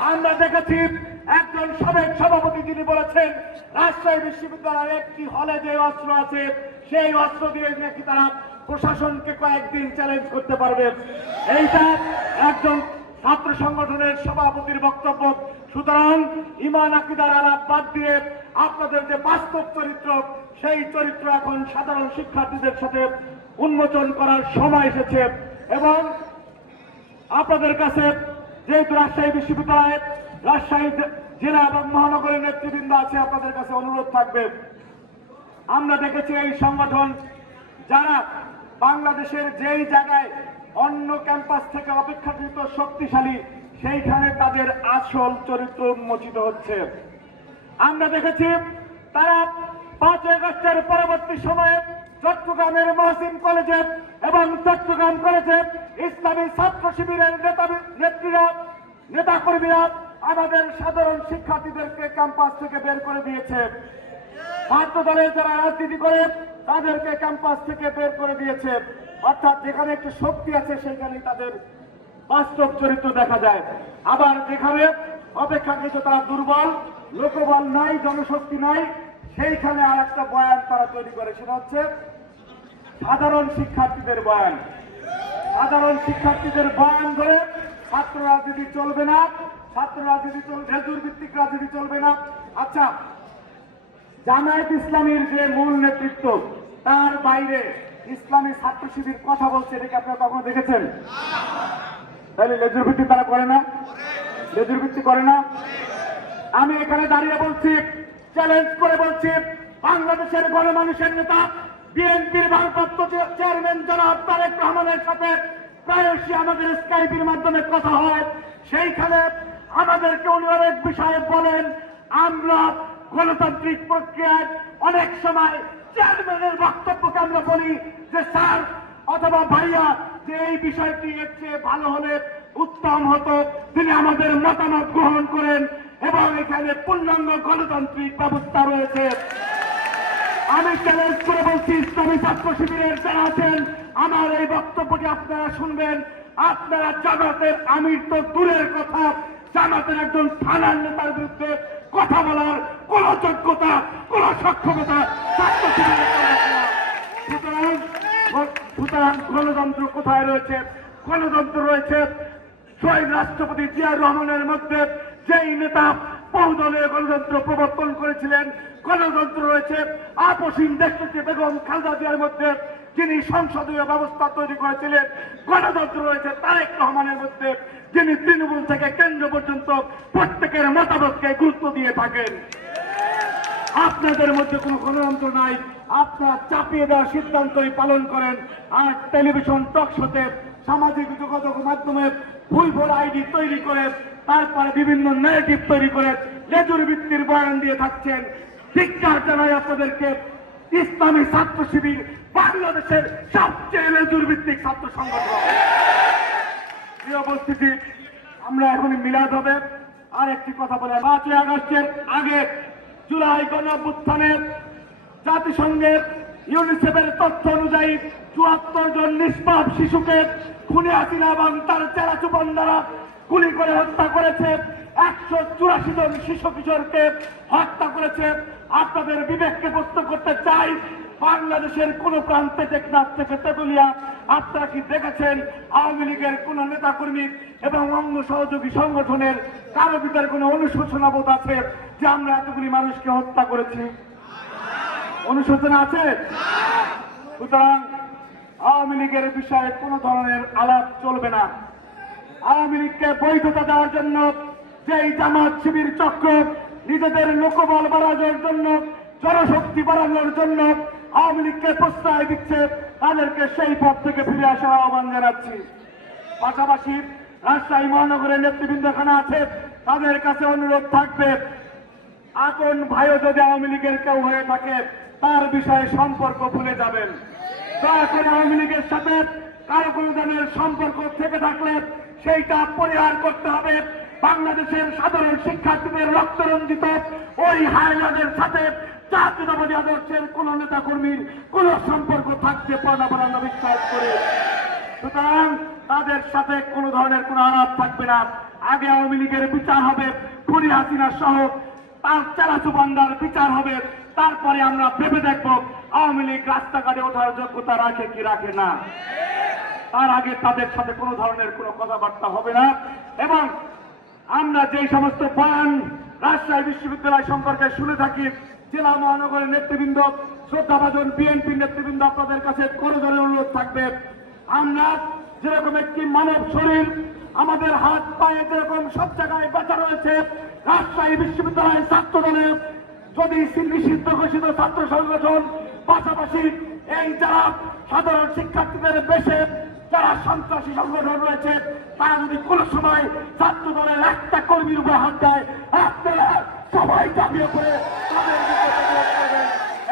আমরা দেখেছি একজন সাবেক সভাপতি যিনি বলেছেন, রাজশাহী বিশ্ববিদ্যালয়ের একটি হলে যে অস্ত্র আছে, সেই অস্ত্র দিয়ে নাকি তারা প্রশাসনকে কয়েকদিন চ্যালেঞ্জ করতে পারবে। এইটা একজন ছাত্র সংগঠনের সভাপতির বক্তব্য। সুতরাং ইমান, আকিদার আলাপ বাদ দিয়ে আপনাদের যে বাস্তব চরিত্র, সেই চরিত্র এখন সাধারণ শিক্ষার্থীদের সাথে উন্মোচন করার সময় এসেছে। এবং আপনাদের কাছে যেহেতু রাজশাহী বিশ্ববিদ্যালয়ে রাজশাহী জেলা এবং মহানগরের নেতৃবৃন্দ আছে, আপনাদের কাছে অনুরোধ থাকবে। আমরা দেখেছি এই সংগঠন যারা বাংলাদেশের যেই জায়গায় অন্য ক্যাম্পাস থেকে অপেক্ষাকৃত শক্তিশালী, সেইখানে তাদের আসল চরিত্র উন্মোচিত হচ্ছে। আমরা দেখেছি তারা পাঁচ আগস্টের পরবর্তী সময়ে চট্টগ্রামের মহসিন কলেজে এবং চট্টগ্রাম কলেজে ইসলামী ছাত্র শিবিরের নেতা নেত্রীরা, নেতাকর্মীরা আমাদের সাধারণ শিক্ষার্থীদেরকে ক্যাম্পাস থেকে বের করে দিয়েছে। ছাত্র দলে যারা রাজনীতি করে, তাদেরকে ক্যাম্পাস থেকে বের করে দিয়েছে। অর্থাৎ যেখানে একটি শক্তি আছে সেখানেই তাদের বাস্তব চরিত্র দেখা যায়। আবার যেখানে অপেক্ষাকৃত তারা দুর্বল, লোকবল নাই, জনশক্তি নাই, সেইখানে আর একটা বয়ান তারা তৈরি করে। সেটা হচ্ছে সাধারণ শিক্ষার্থীদের বয়ান। সাধারণ শিক্ষার্থীদের বয়ান ধরে ছাত্র রাজনীতি চলবে না। ছাত্র রাজনীতি চলবে ভিত্তিক রাজনীতি চলবে না। আচ্ছা জামায়াত ইসলামীর যে মূল নেতৃত্ব, তার বাইরে ইসলামী ছাত্র শিবির কথা বলছে এটাকে আপনারা কখনো দেখেছেন? তাহলে লেজুর ভিত্তি তারা করে না? লেজুর ভিত্তি করে না? আমি এখানে দাঁড়িয়ে বলছি চ্যালেঞ্জ করে বলছি, বাংলাদেশের গণমানুষের নেতা বিএনপির ভারপ্রাপ্ত চেয়ারম্যান জনাব তারেক রহমানের সাথে প্রায়শই আমাদের স্কাইপের মাধ্যমে কথা হয়। সেইখানে আমাদেরকে উনি অনেক বিষয়ে বলেন। আমরা গণতান্ত্রিক প্রক্রিয়ায় অনেক সময় চেয়ারম্যানের বক্তব্যকে আমরা বলি যে, স্যার, অথবা ভাইয়া, যে এই বিষয়টি এর চেয়ে ভালো হলে উত্তম হতো, তিনি আমাদের মতামত গ্রহণ করেন এবং এখানে পূর্ণাঙ্গ গণতান্ত্রিক ব্যবস্থা রয়েছে। আমি চ্যালেঞ্জ করে বলছি ইসলামী ছাত্র শিবিরের যারা আছেন, আমার এই বক্তব্যটি আপনারা শুনবেন। আপনারা জামাতের আমির তো দূরের কথা, জামাতের একজন থানার নেতার বিরুদ্ধে কথা বলার কোন যোগ্যতা, কোন সক্ষমতা ছাত্র শিবিরের সুতরাং গণতন্ত্র কোথায় রয়েছে? গণতন্ত্র রয়েছে শহীদ রাষ্ট্রপতি জিয়াউর রহমানের মধ্যে। যেই নেতা বহুদলীয় গণতন্ত্র প্রবর্তন করেছিলেন, গণতন্ত্র রয়েছে আপসীন দেশটিতে বেগম খালদা জিয়ার মধ্যে, যিনি সংসদীয় ব্যবস্থা তৈরি করেছিলেন, গণতন্ত্র রয়েছে তারেক রহমানের মধ্যে, যিনি তৃণমূল থেকে কেন্দ্র পর্যন্ত প্রত্যেকের মতামতকে গুরুত্ব দিয়ে থাকেন। আপনাদের মধ্যে কোনো গণতন্ত্র নাই, আপনারা চাপিয়ে দেওয়ার সিদ্ধান্তই পালন করেন, আর টেলিভিশন টক শোতে সামাজিক যোগাযোগ মাধ্যমে ভুল ভুল আইডি তৈরি করে তারপরে বিভিন্ন ন্যারেটিভ তৈরি করে লেজুর ভিত্তির বয়ান দিয়ে থাকছেন। ধিক্কার জানাই আপনাদেরকে, ইসলামী ছাত্র শিবির বাংলাদেশের সবচেয়ে লেজুর ভিত্তিক ছাত্র সংগঠন। অবস্থিতি আমরা এখন মিলাদ হবে। আর একটি কথা বলে, পাঁচই আগস্টের আগে জুলাই গণঅভ্যুত্থানে জাতিসংঘের ইউনিসেফের তথ্য অনুযায়ী চুয়াত্তর জন নিষ্পাপ শিশুকে খুনে হাসিনা এবং তার চেরা চুপন দ্বারা গুলি করে হত্যা করেছে। একশো চুরাশি জন শিশু কিশোরকে হত্যা করেছে। আপনাদের বিবেককে প্রশ্ন করতে চাই, বাংলাদেশের কোন প্রান্তে টেকনাফ থেকে তেতুলিয়া, আপনারা কি দেখেছেন? আওয়ামী লীগের কোন নেতাকর্মী এবং অঙ্গ সহযোগী সংগঠনের কারও ভিতরে কোনো অনুশোচনা বোধ আছে যে আমরা এতগুলি মানুষকে হত্যা করেছি? অনুশোচনা আছে? সুতরাং আওয়ামী লীগের বিষয়ে কোন ধরনের আলাপ চলবে না। আওয়ামী লীগকে বৈধতা দেওয়ার জন্য যেই জামাত শিবির চক্র নিজেদের লোকবল বাড়ানোর জন্য, জনশক্তি বাড়ানোর জন্য আওয়ামী লীগকে প্রশ্রয় দিচ্ছে, তাদেরকে সেই পথ থেকে ফিরে আসার আহ্বান জানাচ্ছি। পাশাপাশি রাজশাহী মহানগরের নেতৃবৃন্দ এখানে আছে, তাদের কাছে অনুরোধ থাকবে, আপন ভাইও যদি আওয়ামী লীগের কেউ হয়ে থাকে, তার বিষয়ে সম্পর্ক ভুলে যাবেন। দয়া করে আওয়ামী লীগের সাথে কারও কোনো ধরনের সম্পর্ক থেকে থাকলে সেইটা পরিহার করতে হবে। বাংলাদেশের সাধারণ শিক্ষার্থীদের রক্তরঞ্জিত ওই হায়নাদের সাথে জাতীয়তাবাদী আদর্শের কোন নেতা কর্মীর কোন সম্পর্ক থাকতে পারে বিশ্বাস করি। সুতরাং তাদের সাথে কোনো ধরনের কোনো আলাপ থাকবে না। আগে আওয়ামী লীগের বিচার হবে, খুনি হাসিনা সহ তার চালাচু বান্দার বিচার হবে। তারপরে আমরা ভেবে দেখব আওয়ামী লীগ রাস্তাঘাটে ওঠার যোগ্যতা রাখে কি রাখে না। তার আগে তাদের সাথে কোনো ধরনের কোনো কথাবার্তা হবে না। এবং আমরা যে সমস্ত বয়ান রাজশাহী বিশ্ববিদ্যালয় সম্পর্কে শুনে থাকি, জেলা মহানগরের নেতৃবৃন্দ, শ্রদ্ধাভাজন বিএনপি নেতৃবৃন্দ আপনাদের কাছে করজোরে অনুরোধ থাকবে। আমরা যেরকম একটি মানব শরীর, আমাদের হাত পায়ে যেরকম সব জায়গায় বাঁচা রয়েছে, রাজশাহী বিশ্ববিদ্যালয়ের ছাত্র দলের যদি নিষিদ্ধ ঘোষিত ছাত্র সংগঠন, পাশাপাশি এই যারা সাধারণ শিক্ষার্থীদের বেশে যারা সন্ত্রাসী সংগঠন রয়েছে তারা যদি কোনো সময় ছাত্র দলের একটা কর্মীর উপর হাত দেয় আপনারা সবাই দাবিয়ে করে।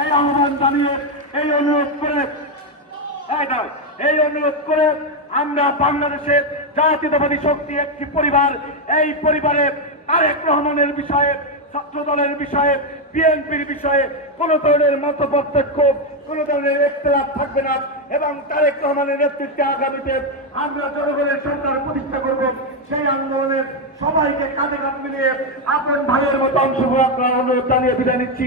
এই আহ্বান জানিয়ে, এই অনুরোধ করে, এই অনুরোধ করে আমরা বাংলাদেশের জাতীয়তাবাদী শক্তি একটি পরিবার, এই পরিবারে আরেক রহমানের বিষয়ে ছাত্র দলের বিষয়ে, বিএনপির বিষয়ে কোন ধরনের মত পার্থক্য কোন ধরনের একতলাপ থাকবে না এবং তারেক রহমানের নেতৃত্বে আগামীতে আমরা জনগণের সরকার প্রতিষ্ঠা করব। সেই আন্দোলনের সবাইকে কাঁধে কাঁধ মিলিয়ে আপন ভাইয়ের মতো অংশগ্রহণ করার অনুরোধ জানিয়ে বিদায় নিচ্ছি।